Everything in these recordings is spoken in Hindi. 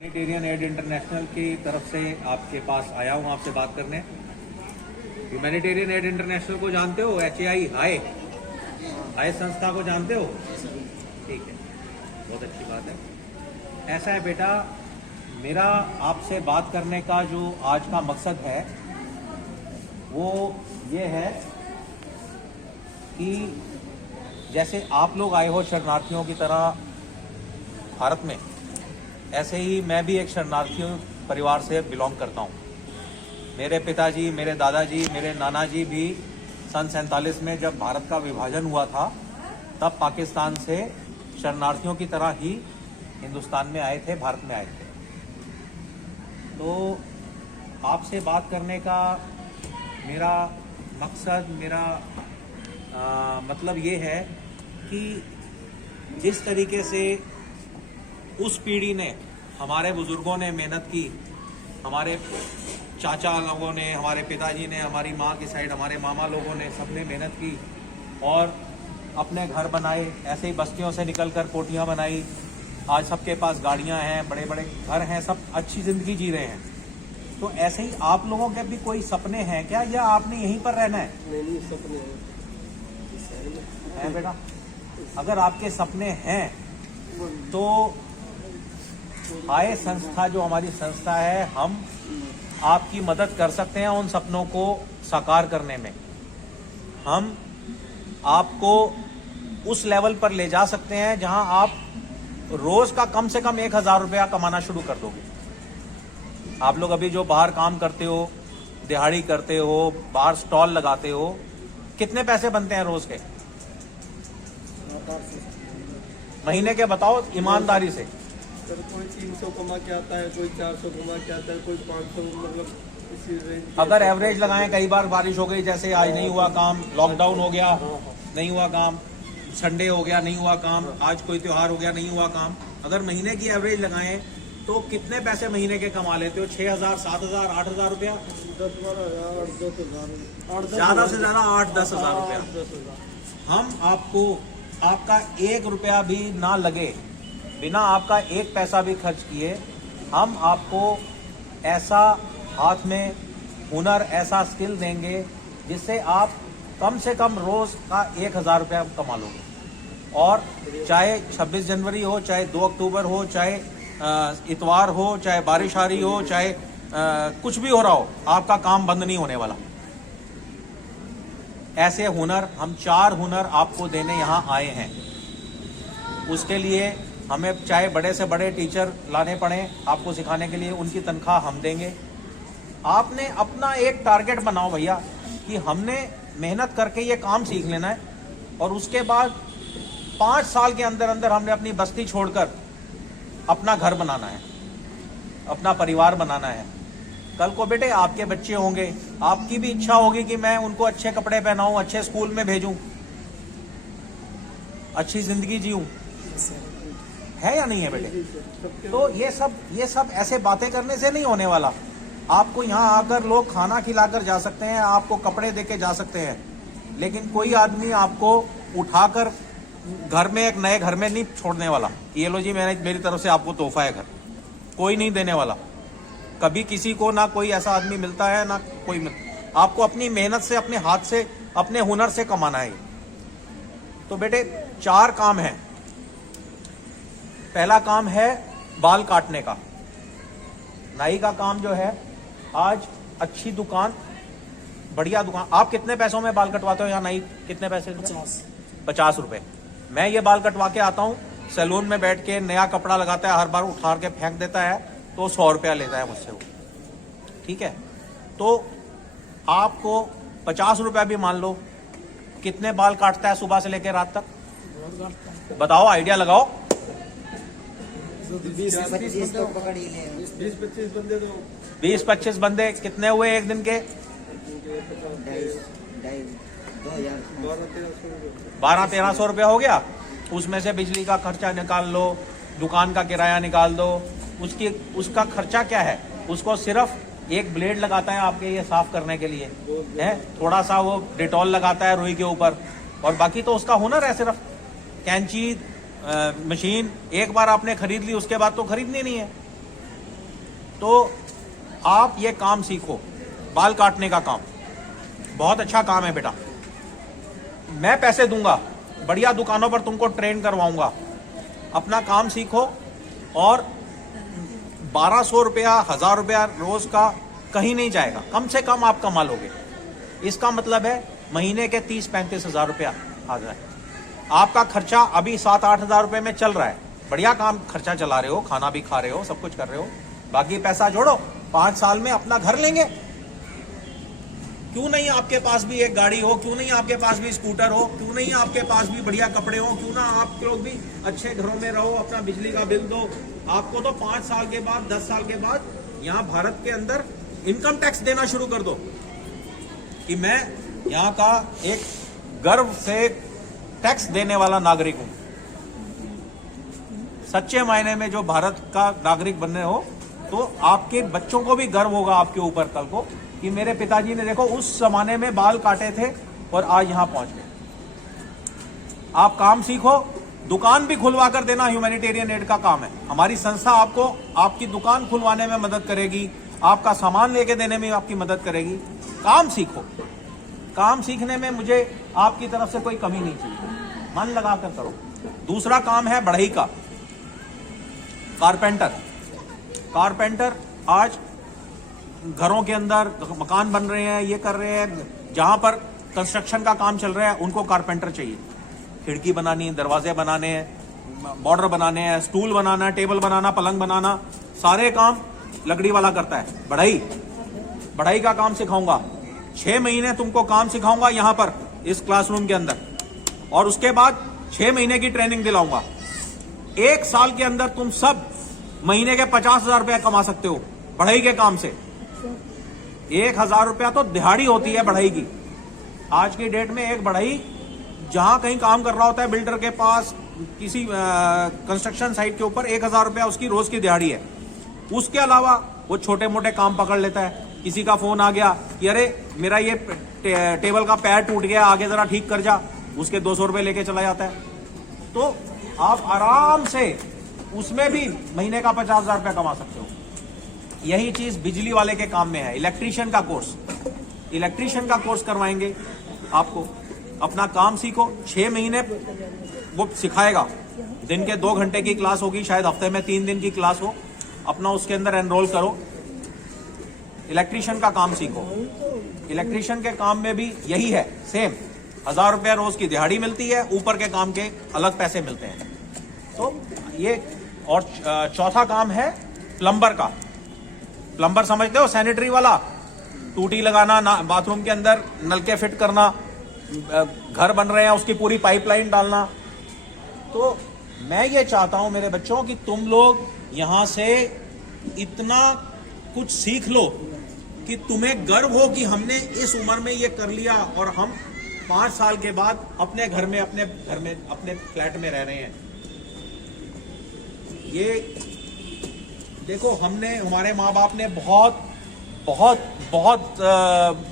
ह्यूमैनिटेरियन एड इंटरनेशनल की तरफ से आपके पास आया हूँ आपसे बात करने। ह्यूमैनिटेरियन एड इंटरनेशनल को जानते हो? हाई संस्था को जानते हो? ठीक है, बहुत अच्छी बात है। ऐसा है बेटा, मेरा आपसे बात करने का जो आज का मकसद है वो ये है कि जैसे आप लोग आए हो शरणार्थियों की तरह भारत में, ऐसे ही मैं भी एक शरणार्थियों परिवार से बिलोंग करता हूँ। मेरे पिताजी, मेरे दादाजी, मेरे नाना जी भी सन 47 में जब भारत का विभाजन हुआ था तब पाकिस्तान से शरणार्थियों की तरह ही हिंदुस्तान में आए थे, भारत में आए थे। तो आपसे बात करने का मेरा मकसद, मेरा मतलब ये है कि जिस तरीके से उस पीढ़ी ने, हमारे बुजुर्गों ने मेहनत की, हमारे चाचा लोगों ने, हमारे पिताजी ने, हमारी माँ की साइड हमारे मामा लोगों ने, सबने मेहनत की और अपने घर बनाए। ऐसे ही बस्तियों से निकलकर कोठियाँ बनाई। आज सबके पास गाड़ियाँ हैं, बड़े बड़े घर हैं, सब अच्छी ज़िंदगी जी रहे हैं। तो ऐसे ही आप लोगों के भी कोई सपने हैं क्या, या आपने यहीं पर रहना है? नहीं, सपने हैं बेटा। अगर आपके सपने हैं तो हाई संस्था जो हमारी संस्था है, हम आपकी मदद कर सकते हैं उन सपनों को साकार करने में। हम आपको उस लेवल पर ले जा सकते हैं जहां आप रोज का कम से कम 1000 रुपया कमाना शुरू कर दोगे। आप लोग अभी जो बाहर काम करते हो, दिहाड़ी करते हो, बाहर स्टॉल लगाते हो, कितने पैसे बनते हैं रोज के? महीने के बताओ ईमानदारी से। कोई 300 कमा के आता है, कोई 400 कमा के आता है, कोई 500, मतलब इसी रेंज। अगर एवरेज लगाएं, कई बार बारिश हो गई, जैसे आज नहीं हुआ काम, लॉकडाउन हो गया, नहीं हुआ काम, संडे हो गया, नहीं हुआ काम, आज कोई त्योहार हो गया, नहीं हुआ काम। अगर महीने की एवरेज लगाएं तो कितने पैसे महीने के कमा लेते हो? 6000, 7000, 8000 रुपया? 10-12,000, 10,000, ज्यादा से ज्यादा 8-10 हजार रुपया। हम आपको, आपका 1 रुपया भी ना लगे, बिना आपका 1 पैसा भी खर्च किए, हम आपको ऐसा हाथ में हुनर, ऐसा स्किल देंगे जिससे आप कम से कम रोज का 1000 रुपया कमा लोगे। और चाहे 26 जनवरी हो, चाहे 2 अक्टूबर हो, चाहे इतवार हो, चाहे बारिश आ रही हो, चाहे कुछ भी हो रहा हो, आपका काम बंद नहीं होने वाला। ऐसे हुनर, हम 4 हुनर आपको देने यहाँ आए हैं। उसके लिए हमें चाहे बड़े से बड़े टीचर लाने पड़े आपको सिखाने के लिए, उनकी तनख्वाह हम देंगे। आपने अपना एक टारगेट बनाओ भैया कि हमने मेहनत करके ये काम सीख लेना है और उसके बाद 5 साल के अंदर अंदर हमने अपनी बस्ती छोड़कर अपना घर बनाना है, अपना परिवार बनाना है। कल को बेटे आपके बच्चे होंगे, आपकी भी इच्छा होगी कि मैं उनको अच्छे कपड़े पहनाऊं, अच्छे स्कूल में भेजूं, अच्छी जिंदगी जीऊं। है या नहीं है बेटे? तो ये सब ऐसे बातें करने से नहीं होने वाला। आपको यहाँ आकर लोग खाना खिलाकर जा सकते हैं, आपको कपड़े देके जा सकते हैं, लेकिन कोई आदमी आपको उठाकर घर में, एक नए घर में नहीं छोड़ने वाला। ये लो जी, मेरी तरफ से आपको तोहफा है घर, कोई नहीं देने वाला। कभी किसी को ना कोई ऐसा आदमी मिलता है, ना कोई आपको अपनी मेहनत से, अपने हाथ से, अपने हुनर से कमाना है। तो बेटे 4 काम है। पहला काम है बाल काटने का। नाई का काम जो है, आज अच्छी दुकान, बढ़िया दुकान। आप कितने पैसों में बाल कटवाते हो? या नाई कितने पैसे? 50 रुपए। मैं ये बाल कटवा के आता हूँ, सैलून में बैठ के नया कपड़ा लगाता है, हर बार उठा के फेंक देता है, तो 100 रुपया लेता है मुझसे वो। ठीक है, तो आपको 50 रुपया भी मान लो। कितने बाल काटता है सुबह से लेकर रात तक? बताओ, आइडिया लगाओ। 20-25 बंदे। 20-25 बंदे कितने हुए एक दिन के? 1200-1300 रुपया हो गया। उसमें से बिजली का खर्चा निकाल लो, दुकान का किराया निकाल दो। उसका खर्चा क्या है? उसको सिर्फ एक ब्लेड लगाता है आपके ये साफ करने के लिए, है, थोड़ा सा वो डिटॉल लगाता है रुई के ऊपर, और बाकी तो उसका हुनर है सिर्फ कैंची, मशीन। एक बार आपने खरीद ली, उसके बाद तो खरीदनी नहीं है। तो आप ये काम सीखो, बाल काटने का काम बहुत अच्छा काम है बेटा। मैं पैसे दूंगा, बढ़िया दुकानों पर तुमको ट्रेन करवाऊंगा, अपना काम सीखो और 1200 रुपया 1000 रुपया रोज का कहीं नहीं जाएगा, कम से कम आप कमा लोगे। इसका मतलब है महीने के 30-35 हजार रुपया आ जाए। आपका खर्चा अभी 7-8 हजार रुपये में चल रहा है, बढ़िया काम खर्चा चला रहे हो, खाना भी खा रहे हो, सब कुछ कर रहे हो, बाकी पैसा जोड़ो, 5 साल में अपना घर लेंगे। क्यों नहीं आपके पास भी एक गाड़ी हो, क्यों नहीं आपके पास भी स्कूटर हो, क्यों नहीं आपके पास भी बढ़िया कपड़े हो, क्यों ना आप लोग भी अच्छे घरों में रहो, अपना बिजली का बिल दो। आपको तो 5 साल के बाद 10 साल के बाद यहाँ भारत के अंदर इनकम टैक्स देना शुरू कर दो कि मैं यहाँ का एक गर्व से टैक्स देने वाला नागरिक हूं। सच्चे मायने में जो भारत का नागरिक बनने हो तो आपके बच्चों को भी गर्व होगा आपके ऊपर कल को कि मेरे पिताजी ने देखो उस जमाने में बाल काटे थे और आज यहां पहुंच गए। आप काम सीखो, दुकान भी खुलवा कर देना ह्यूमैनिटेरियन एड का काम है। हमारी संस्था आपको आपकी दुकान खुलवाने में मदद करेगी, आपका सामान लेके देने में आपकी मदद करेगी। काम सीखो, काम सीखने में मुझे आपकी तरफ से कोई कमी नहीं चाहिए, मन लगा कर करो। दूसरा काम है बढ़ई का, कारपेंटर। कारपेंटर आज घरों के अंदर मकान बन रहे हैं, ये कर रहे हैं, जहां पर कंस्ट्रक्शन का काम चल रहा है उनको कारपेंटर चाहिए। खिड़की बनानी, दरवाजे बनाने हैं, बॉर्डर बनाने हैं, स्टूल बनाना है, टेबल बनाना, पलंग बनाना, सारे काम लकड़ी वाला करता है। बढ़ई का काम सिखाऊंगा, 6 महीने तुमको काम सिखाऊंगा यहां पर इस क्लासरूम के अंदर, और उसके बाद 6 महीने की ट्रेनिंग दिलाऊंगा। 1 साल के अंदर तुम सब महीने के 50,000 रुपया कमा सकते हो बढ़ई के काम से। 1,000 रुपया तो दिहाड़ी होती है बढ़ई की। आज की डेट में एक बढ़ई जहां कहीं काम कर रहा होता है बिल्डर के पास, किसी कंस्ट्रक्शन साइट के ऊपर, 1,000 रुपया उसकी रोज की दिहाड़ी है। उसके अलावा वो छोटे मोटे काम पकड़ लेता है। किसी का फोन आ गया कि अरे मेरा ये टेबल का पैर टूट गया, आगे जरा ठीक कर जा, उसके 200 रुपए लेके चला जाता है। तो आप आराम से उसमें भी महीने का 50,000 रुपया कमा सकते हो। यही चीज बिजली वाले के काम में है। इलेक्ट्रीशियन का कोर्स करवाएंगे आपको। अपना काम सीखो, 6 महीने वो सिखाएगा। दिन के 2 घंटे की क्लास होगी, शायद हफ्ते में 3 दिन की क्लास हो। अपना उसके अंदर एनरोल करो, इलेक्ट्रीशियन का काम सीखो। इलेक्ट्रीशियन के काम में भी यही है, सेम 1,000 रुपया रोज की दिहाड़ी मिलती है, ऊपर के काम के अलग पैसे मिलते हैं। तो ये, और चौथा काम है प्लम्बर का। प्लम्बर समझते हो, सैनिटरी वाला, टूटी लगाना, बाथरूम के अंदर नलके फिट करना, घर बन रहे हैं उसकी पूरी पाइपलाइन डालना। तो मैं ये चाहता हूं मेरे बच्चों कि तुम लोग यहां से इतना कुछ सीख लो कि तुम्हें गर्व हो कि हमने इस उम्र में ये कर लिया और हम 5 साल के बाद अपने घर में अपने फ्लैट में रह रहे हैं। ये देखो, हमारे माँ बाप ने बहुत बहुत बहुत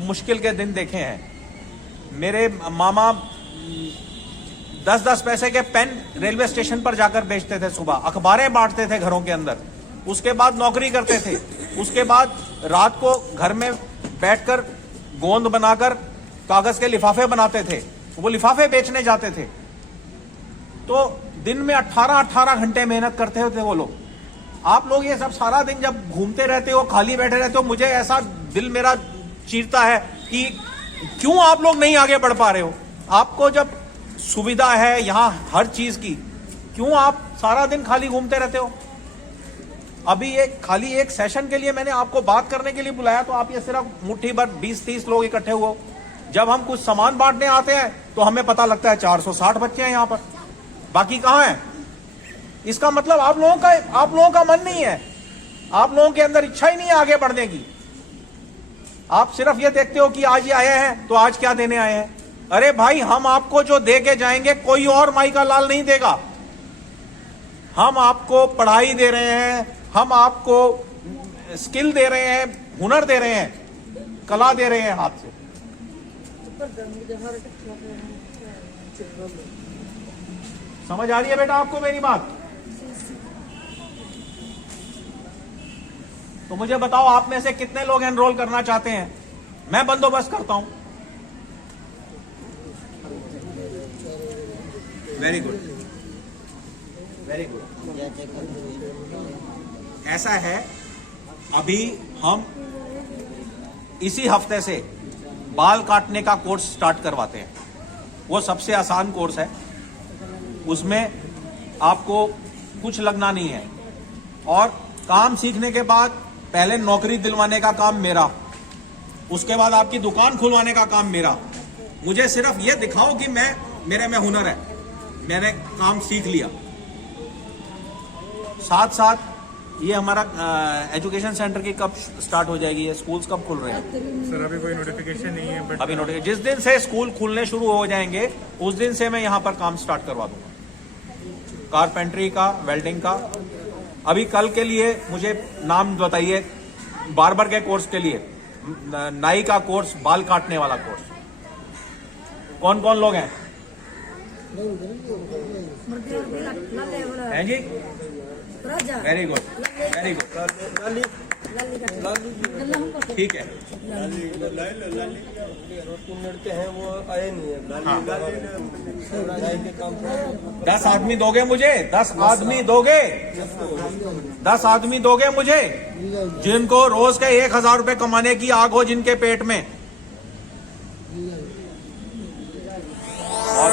मुश्किल के दिन देखे हैं। मेरे मामा 10-10 पैसे के पेन रेलवे स्टेशन पर जाकर बेचते थे, सुबह अखबारें बांटते थे घरों के अंदर, उसके बाद नौकरी करते थे, उसके बाद रात को घर में बैठकर गोंद बनाकर कागज के लिफाफे बनाते थे, वो लिफाफे बेचने जाते थे। तो दिन में 18-18 घंटे मेहनत करते थे वो लोग। आप लोग ये सब सारा दिन जब घूमते रहते हो, खाली बैठे रहते हो, मुझे ऐसा दिल मेरा चीरता है कि क्यों आप लोग नहीं आगे बढ़ पा रहे हो। आपको जब सुविधा है यहां हर चीज की, क्यों आप सारा दिन खाली घूमते रहते हो। अभी खाली एक सेशन के लिए मैंने आपको बात करने के लिए बुलाया, तो आप ये सिर्फ मुट्ठी भर 20-30 लोग इकट्ठे हुए। जब हम कुछ सामान बांटने आते हैं तो हमें पता लगता है 460 बच्चे हैं यहाँ पर, बाकी कहाँ हैं। इसका मतलब आप लोगों का मन नहीं है, आप लोगों के अंदर इच्छा ही नहीं है आगे बढ़ने की। आप सिर्फ ये देखते हो कि आज ये आए हैं तो आज क्या देने आए हैं। अरे भाई, हम आपको जो दे के जाएंगे कोई और माई का लाल नहीं देगा। हम आपको पढ़ाई दे रहे हैं, हम आपको स्किल दे रहे हैं, हुनर दे रहे हैं, कला दे रहे हैं हाथ से। समझ आ रही है बेटा आपको मेरी बात? तो मुझे बताओ आप में से कितने लोग एनरोल करना चाहते हैं, मैं बंदोबस्त करता हूं। Very good, very good. ऐसा है, अभी हम इसी हफ्ते से बाल काटने का कोर्स स्टार्ट करवाते हैं। वो सबसे आसान कोर्स है, उसमें आपको कुछ लगना नहीं है, और काम सीखने के बाद पहले नौकरी दिलवाने का काम मेरा, उसके बाद आपकी दुकान खुलवाने का काम मेरा। मुझे सिर्फ ये दिखाओ कि मेरे में हुनर है, मैंने काम सीख लिया। साथ साथ ये हमारा एजुकेशन सेंटर की कब स्टार्ट हो जाएगी, ये स्कूल्स कब खुल रहे हैं? सर अभी कोई नोटिफिकेशन नहीं है, बट अभी नोटिफिकेशन, जिस दिन से स्कूल खुलने शुरू हो जाएंगे उस दिन से मैं यहाँ पर काम स्टार्ट करवा दूंगा, कारपेंटरी का, वेल्डिंग का। अभी कल के लिए मुझे नाम बताइए, बार्बर के कोर्स के लिए, नाई का कोर्स, बाल काटने वाला कोर्स, कौन कौन लोग हैं? हैं जी? वेरी गुड, वेरी गुड, ठीक है। लड़के हैं वो आए नहीं है, के काम 10 आदमी दोगे मुझे? 10 आदमी दोगे? 10 आदमी दोगे मुझे, जिनको रोज के 1000 रुपए कमाने की आग हो, जिनके पेट में? और